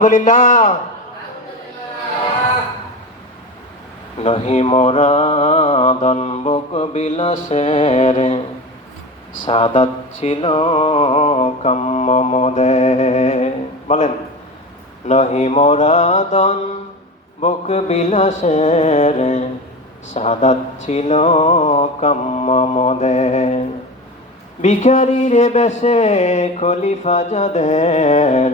আলহামদুলিল্লাহ। নহি মোরা দনবক বিলাসের সাদাত ছিল কাম্য মোদে। বলেন, নহি মোরা দনবক বিলাসের সাদাত ছিল কাম্য মোদে। ভিখারির বেশে খলিফা যাদের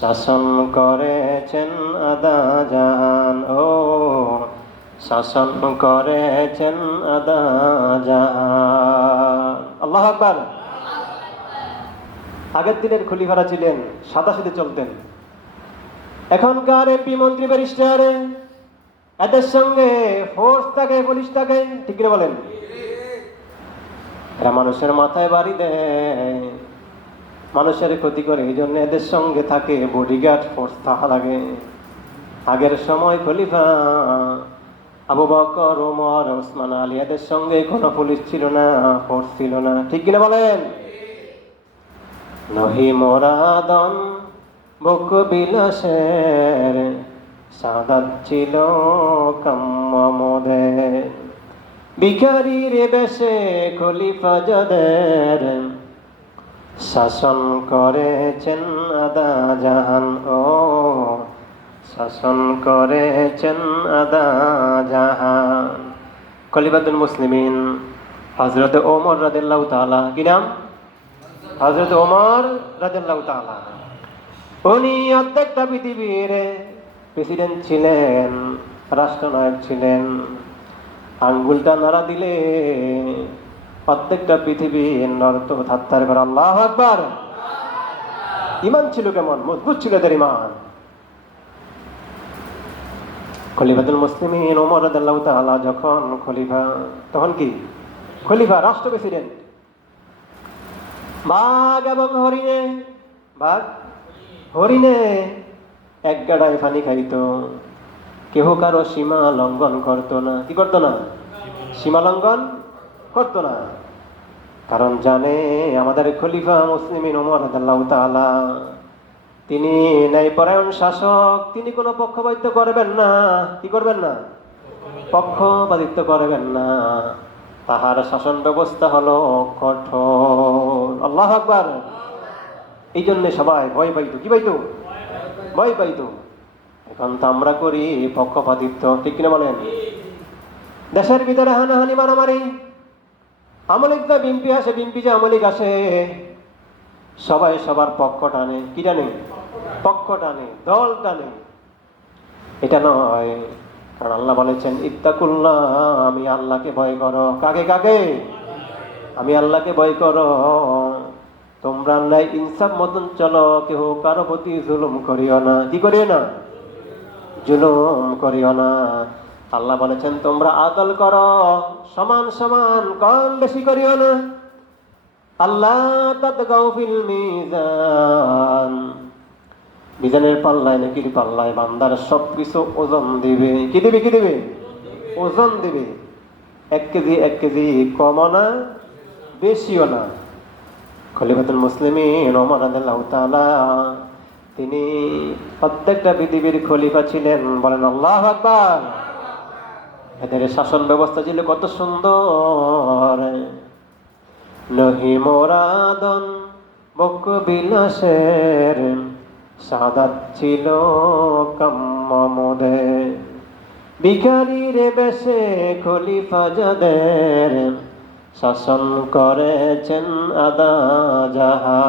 শাসন করেছেন আদাজান, ও শাসন করেছেন আদাজান। আল্লাহু আকবার। আগের দিনের খলিফারা ছিলেন সাদাসিধে চলতেন। এখনকার এমপি মন্ত্রী ব্যারিস্টার এদের সঙ্গে ফোর্স থাকে, পুলিশ থাকে, ঠিক কিনা বলেন? এরা মানুষের মাথায় বাড়ি দেয়, মানুষের ক্ষতি করে, এই জন্য এদের সঙ্গে থাকে বডিগার্ড ফোর্স থাকা লাগে। আগের সময় খলিফা আবু বকর, ওমর, ওসমান আলী এদের সঙ্গে কোনো পুলিশ ছিল না, ফোর্স ছিল না, ঠিক কিনা বলেন? নহি মোরাদন বক বিলাসের সাদাত ছিল কাম্য মোদের। ভিখারির বেশে খলিফা যাদের শাসন করেছেন আদাজাহান, ও শাসন করেছেন আদাজাহান। খলিফাতুল মুসলিমিন হযরত ওমর রাদিয়াল্লাহু তাআলা, কি নাম? হযরত ওমর রাদিয়াল্লাহু তাআলা। উনি অর্ধেকটা পৃথিবীর প্রেসিডেন্ট ছিলেন, রাষ্ট্রনায়ক ছিলেন। আঙ্গুলটা নাড়া দিলে প্রত্যেকটা পৃথিবী নর্ত থাত্তার করে। আল্লাহু আকবার। ইমান ছিল কেমন? মজবুত ছিল এদের ইমান। খলিফাতুল মুসলিমিন ওমর রাদিয়াল্লাহু তাআলা যখন খলিফা, তখন কি খলিফা, রাষ্ট্র প্রেসিডেন্ট। বাঘ এবং হরিণে, বাঘ হরিণে এক গাড়ায় পানি খাইতো, কেহ কারো সীমা লঙ্ঘন করতো না। কি করতো না? সীমা লঙ্ঘন করতো না। কারণ জানে আমাদের খলিফা মুসলিমিন ওমর রাদিয়াল্লাহু তাআলা তিনি ন্যায়পরায়ণ শাসক, তিনি কোনো পক্ষপাতিত্ব করবেন না। কি করবেন না? পক্ষপাতিত্ব করবেন না। তাহার শাসন ব্যবস্থা হলো কঠোর। আল্লাহু আকবার। এই জন্য সবাই ভয় পাইতো। কি পাইতো? ভয় পাইতো। এখন তো আমরা করি পক্ষপাতিত্ব, ঠিক কিনা বলেন? দেশের ভিতরে হানাহানি, মারামারি, আমলিক যা বিএনপি আসে, বিএনপি যে আমলিক আসে, সবাই সবার পক্ষ টানে। কি টানে? পক্ষ টানে, দল টানে। এটা নয়, কারণ আল্লাহ বলেছেন ইত্তাকুল্লাহ, আমি আল্লাহকে ভয় করো। কাকে? কাকে? আমি আল্লাহকে ভয় করো। তোমরা ন্যায় ইনসাফ মতন চলো, কেউ কারো প্রতি জুলুম করিও না। কি করিও না? জুলুম করিও না। আল্লাহ বলেছেন তোমরা আদল করো, সমান সমান, কম বেশি করিও না। আল্লাহ তাতগাউ ফিল মিজান, মিজানের পাল্লায়, নাকির পাল্লায় বান্দার সবকিছু ওজন দিবে। কি দিবে? কি দিবে? ওজন দিবে। 1 কেজি 1 কেজি, কমও না বেশিও না। খলিফাতুল মুসলিমিন ওমর রাদিয়াল্লাহু তাআলা তিনি প্রত্যেকটা পৃথিবীর খলিফা ছিলেন। বলেন আল্লাহু আকবার। এদের শাসন ব্যবস্থা ছিল কত সুন্দর। নহি মোরাদন বক বিলাসের সাদাত ছিল কাম্য মোদের। ভিখারির বেশে খলিফা যাদের শাসন করেছেন আদাজাহান।